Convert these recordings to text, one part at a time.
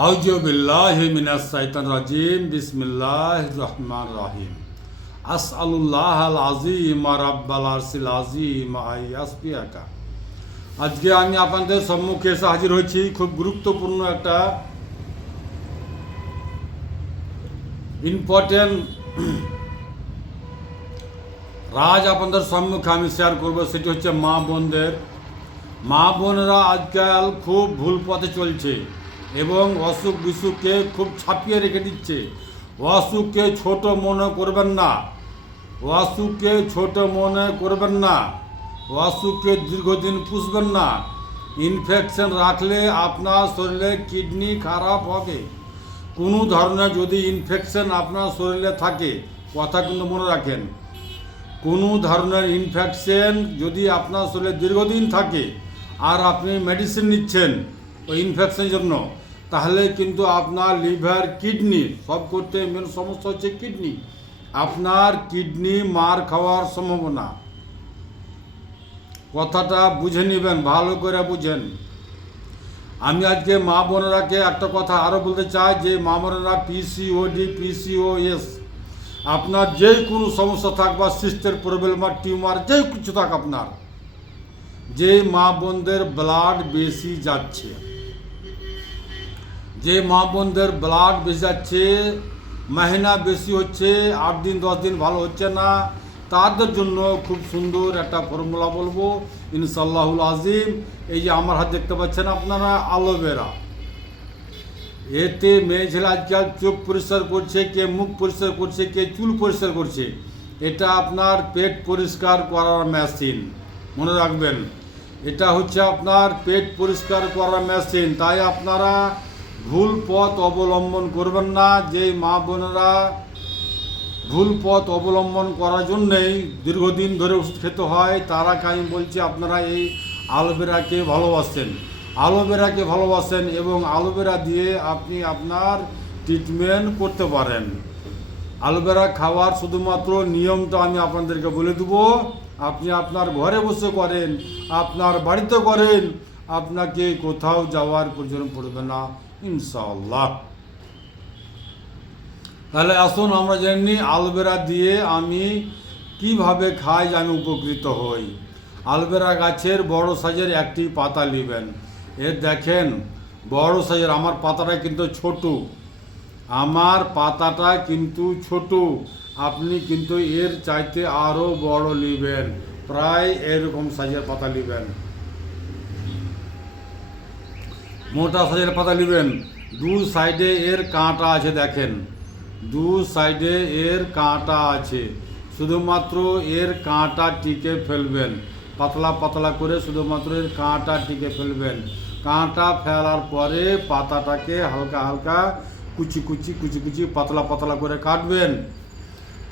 আউযু বিল্লাহি মিনাশ শাইতানির রাজিম বিসমিল্লাহির রহমানির রহিম আসআলুল্লাহাল আযীম রাব্বাল আরশিল আযীম আইয়াসবিয়াকা। আজকে আমি আপনাদের সম্মুখে এসে হাজির হয়েছি খুব গুরুত্বপূর্ণ একটা ইম্পর্টেন্ট রাজ আপনাদের সম্মুখে আমি শেয়ার করব। সেটি হচ্ছে মা বোনেরা আজকাল খুব ভুল পথে চলছে এবং অসুখ বিসুখকে খুব ছাপিয়ে রেখে দিচ্ছে। অসুখকে ছোট মনে করবেন না, অসুখকে ছোট মনে করবেন না, অসুখকে দীর্ঘদিন পুষবেন না। ইনফেকশন রাখলে আপনার শরীরে কিডনি খারাপ হবে। কোনো ধরনের যদি ইনফেকশন আপনার শরীরে থাকে, কথা কিন্তু মনে রাখেন, কোনো ধরনের ইনফেকশন যদি আপনার শরীরে দীর্ঘদিন থাকে আর আপনি মেডিসিন নিচ্ছেন ওই ইনফেকশনের জন্য, তাহলে কিন্তু আপনার লিভার কিডনি সব করতে মেন সমস্যা হচ্ছে কিডনি। আপনার কিডনি মার খাওয়ার সম্ভাবনা। কথাটা বুঝে নেবেন, ভালো করে বুঝেন। আমি আজকে মা বোনেরাকে একটা কথা আরও বলতে চাই যে মা বোনেরা পিসিওডি, পিসিওএস, আপনার যে কোনো সমস্যা থাক বা সিস্টের প্রবলেম বা টিউমার যে কিছু থাক, আপনার যে মা বোনদের ব্লাড বেশি যাচ্ছে, যে মা বোনদের ব্লাড বেশি যাচ্ছে, মাহিনা বেশি হচ্ছে, 8 দিন 10 দিন ভালো হচ্ছে না, তাদের জন্য খুব সুন্দর একটা ফর্মুলা বলবো ইনশাআল্লাহুল আজিম। এই যে আমার হাত দেখতে পাচ্ছেন আপনারা, অ্যালোভেরা। এতে মেয়ে ছেলে আজকাল চোখ পরিষ্কার করছে, কে মুখ পরিষ্কার করছে, কে চুল পরিষ্কার করছে। এটা আপনার পেট পরিষ্কার করার মেশিন, মনে রাখবেন। এটা হচ্ছে আপনার পেট পরিষ্কার করার মেশিন। তাই আপনারা ভুল পথ অবলম্বন করবেন না। যে মা বোনেরা ভুল পথ অবলম্বন করার জন্যেই দীর্ঘদিন ধরে ওষুধ খেতে হয়, তারাকে আমি বলছি আপনারা এই অ্যালোভেরাকে ভালোবাসেন এবং অ্যালোভেরা দিয়ে আপনি আপনার ট্রিটমেন্ট করতে পারেন। অ্যালোভেরা খাওয়ার শুধুমাত্র নিয়মটা আমি আপনাদেরকে বলে দেবো। আপনি আপনার ঘরে বসে করেন, আপনার বাড়িতে করেন, আপনাকে কোথাও যাওয়ার প্রয়োজন পড়বে না ইনশাআল্লাহ। তাহলে আসুন আমরা জেনে নিই অ্যালোভেরা দিয়ে আমি কিভাবে খাই, যে আমি উপকৃত হই। অ্যালোভেরা গাছের বড় সাইজের একটি পাতা নেবেন। এর দেখেন বড় সাইজের, আমার পাতাটা কিন্তু ছোট, আপনি কিন্তু এর চাইতে আরও বড় নেবেন, প্রায় এরকম সাইজের পাতা নেবেন, মোটা সাইজের পাতা নেবেন। দু সাইডে এর কাঁটা আছে, দেখেন দু সাইডে এর কাঁটা আছে, শুধুমাত্র এর কাঁটা টিকে ফেলবেন, পাতলা পাতলা করে শুধুমাত্র এর কাঁটা টিকে ফেলবেন। কাঁটা ফেলার পরে পাতাটাকে হালকা হালকা কুচি কুচি পাতলা পাতলা করে কাটবেন।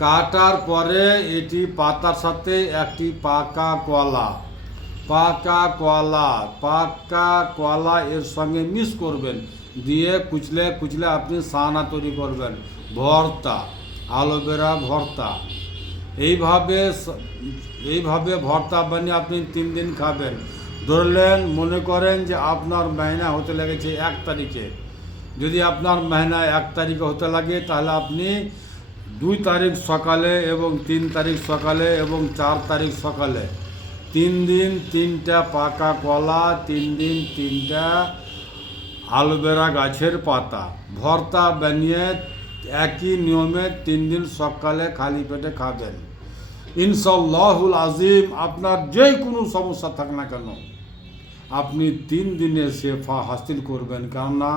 কাটার পরে এটি পাতার সাথে একটি পাকা কলা এর সঙ্গে মিক্স করবেন, দিয়ে কুচলে আপনি সানা তৈরি করবেন, ভর্তা, অ্যালোভেরা ভর্তা। এইভাবে ভর্তা বানিয়ে আপনি 3 দিন খাবেন। ধরলেন মনে করেন যে আপনার মাহিনা হতে লেগেছে 1 তারিখে, যদি আপনার মাহিনা 1 তারিখে হতে লাগে, তাহলে আপনি 2 তারিখ সকালে এবং 3 তারিখ সকালে এবং 4 তারিখ সকালে 3 দিন 3টা পাকা কলা, 3 দিন 3টা অ্যালোভেরা গাছের পাতা ভর্তা বানিয়ে একই নিয়মে 3 দিন সকালে খালি পেটে খাবেন। ইনশাআল্লাহুল আজিম আপনার যে কোনো সমস্যা থাক না কেন, আপনি 3 দিনে শেফা হাসিল করবেন, কেননা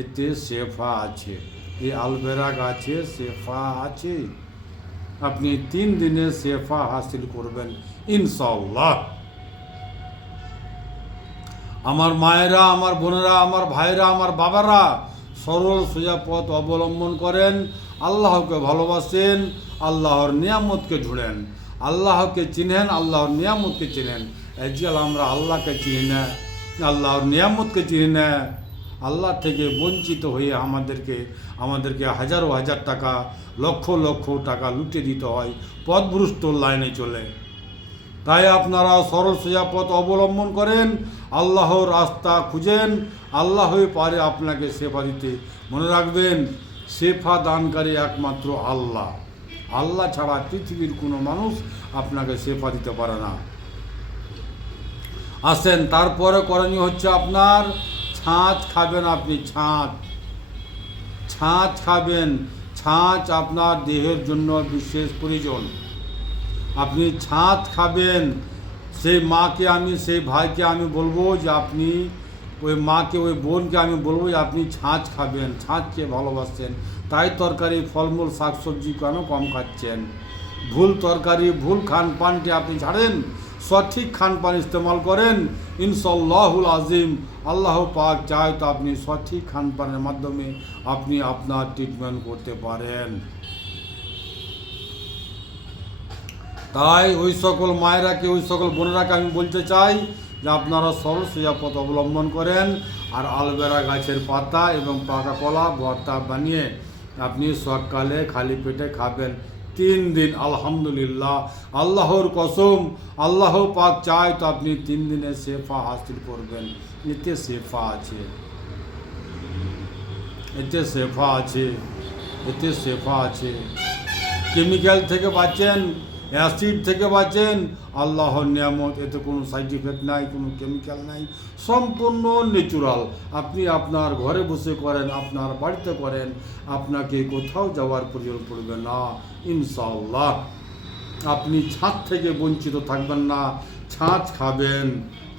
এতে শেফা আছে, এই অ্যালোভেরা গাছে শেফা আছে। আপনি 3 দিনে শেফা হাসিল করবেন ইনশাআল্লাহ। আমার মায়েরা, আমার বোনেরা, আমার ভাইরা, আমার বাবারা সরল সোজা পথ অবলম্বন করেন, আল্লাহকে ভালোবাসেন, আল্লাহর নিয়ামতকে ঝুড়েন, আল্লাহকে চিনেন, আল্লাহর নিয়ামতকে চিনেন। আজকাল আমরা আল্লাহকে চিনি না, আল্লাহর নিয়ামতকে চিনি না। আল্লাহ থেকে বঞ্চিত হয়ে আমাদেরকে হাজার টাকা, লক্ষ টাকা লুটে দিতে হয় পথভ্রষ্ট লাইনে চলে। তাই আপনারা সরল সোজা পথ অবলম্বন করেন, আল্লাহর রাস্তা খুঁজেন, আল্লাহই পারে আপনাকে সেবা দিতে। মনে রাখবেন, সেবা দানকারী একমাত্র আল্লাহ। আল্লাহ ছাড়া পৃথিবীর কোনো মানুষ আপনাকে সেবা দিতে পারে না। আসেন, তারপরে করণীয় হচ্ছে আপনার ছাঁচ খাবেন। আপনি ছাঁচ খাবেন। ছাঁচ আপনার দেহের জন্য বিশেষ প্রয়োজন। আপনি ছাঁচ খাবেন। সেই মাকে আমি, সেই ভাইকে আমি বলবো যে আপনি, ওই মাকে, ওই বোনকে আমি বলবো যে আপনি ছাঁচ খাবেন। ছাঁচকে ভালোবাসছেন, তাই তরকারি, ফলমূল, শাকসবজি কেন কম খাচ্ছেন? ভুল তরকারি, ভুল খানপানটি আপনি ছাড়েন, সঠিক খানপান ইস্তেমাল করেন, ইনশাআল্লাহুল আজিম আল্লাহ পাক চায় তো আপনি সঠিক খানপানের মাধ্যমে আপনি আপনার ট্রিটমেন্ট করতে পারেন। তাই ওই সকল মায়েরাকে, ওই সকল বোনেরাকে আমি বলতে চাই যে আপনারা সরল সোজা পথ অবলম্বন করেন, আর আলবেরা গাছের পাতা এবং পাকা কলা ভর্তা বানিয়ে আপনি সকালে খালি পেটে খাবেন 3 দিন। আলহামদুলিল্লাহ, আল্লাহর কসম, আল্লাহ পাক চায় তো আপনি 3 দিনে শেফা হাসিল করবেন। এতে শেফা আছে, এতে শেফা আছে, এতে শেফা আছে। কেমিক্যাল থেকে বাঁচেন, অ্যাসিড থেকে বাঁচেন, আল্লাহর নিয়ামত। এতে কোনো সাইড ইফেক্ট নাই, কোনো কেমিক্যাল নাই, সম্পূর্ণ ন্যাচুরাল। আপনি আপনার ঘরে বসে করেন, আপনার বাড়িতে করেন, আপনাকে কোথাও যাওয়ার প্রয়োজন পড়বে না ইনশাআল্লাহ। আপনি ছাঁচ থেকে বঞ্চিত থাকবেন না, ছাঁচ খাবেন।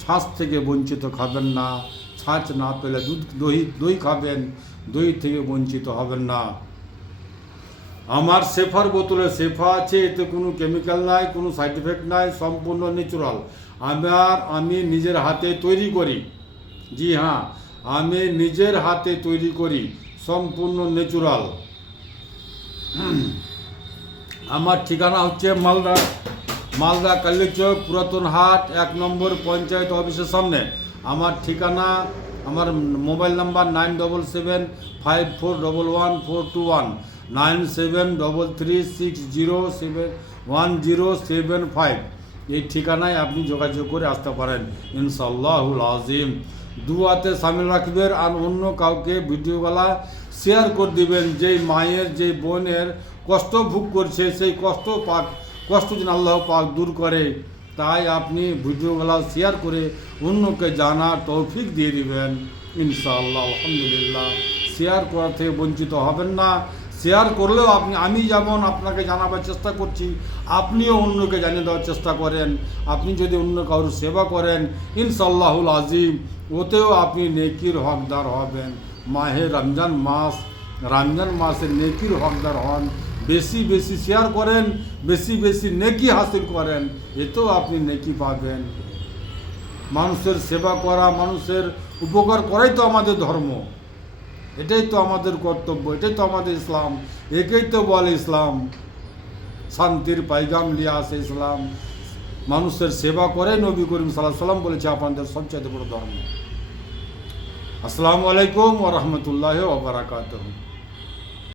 ছাঁচ থেকে বঞ্চিত খাবেন না। ছাঁচ না পেলে দই খাবেন, দই থেকে বঞ্চিত হবেন না। আমার শেফার বোতলে শেফা আছে, এতে কোনো কেমিক্যাল নাই, কোনো সাইড এফেক্ট নাই, সম্পূর্ণ ন্যাচুরাল। আমি নিজের হাতে তৈরি করি। জি হ্যাঁ, আমি নিজের হাতে তৈরি করি, সম্পূর্ণ ন্যাচুরাল। আমার ঠিকানা হচ্ছে মালদা কালীচক পুরাতন হাট 1 নম্বর পঞ্চায়েত অফিসের সামনে। আমার ঠিকানা, আমার মোবাইল নাম্বার 9755411421, 9733601075। এই ঠিকানায় আপনি যোগাযোগ করে আসতে পারেন ইনশাআল্লাহুল আজিম। দুয়াতে সামিল রাখবেন, আর অন্য কাউকে ভিডিওগুলা শেয়ার করে দিবেন। যেই মায়ের, যেই বোনের কষ্ট ভোগ করছে, সেই কষ্ট যেন আল্লাহ পাক দূর করে। তাই আপনি ভিডিওগুলো শেয়ার করে অন্যকে জানার তৌফিক দিয়ে দিবেন ইনশাআল্লাহ। আলহামদুলিল্লাহ, শেয়ার করা থেকে বঞ্চিত হবেন না। শেয়ার করলেও আমি যেমন আপনাকে জানাবার চেষ্টা করছি, আপনিও অন্যকে জানিয়ে দেওয়ার চেষ্টা করেন। আপনি যদি অন্য কারোর সেবা করেন ইনশাআল্লাহুল আজিম, ওতেও আপনি নেকির হকদার হবেন। মাহে রমজান মাসের নেকির হকদার হন। বেশি বেশি শেয়ার করেন, বেশি বেশি নেকি হাসিল করেন, এতেও আপনি নেকি পাবেন। মানুষের সেবা করা, মানুষের উপকার করাই তো আমাদের ধর্ম, এটাই তো আমাদের কর্তব্য, এটাই তো আমাদের ইসলাম। একেই তো বলে ইসলাম, শান্তির পাইগাম নিয়ে আসে ইসলাম। মানুষের সেবা করে নবী করিম সাল্লাল্লাহু আলাইহি ওয়াসাল্লাম বলেছে আপনাদের সবচেয়ে বড় ধর্ম। আসসালামু আলাইকুম ওয়া রাহমাতুল্লাহি ওয়া বারাকাতুহু।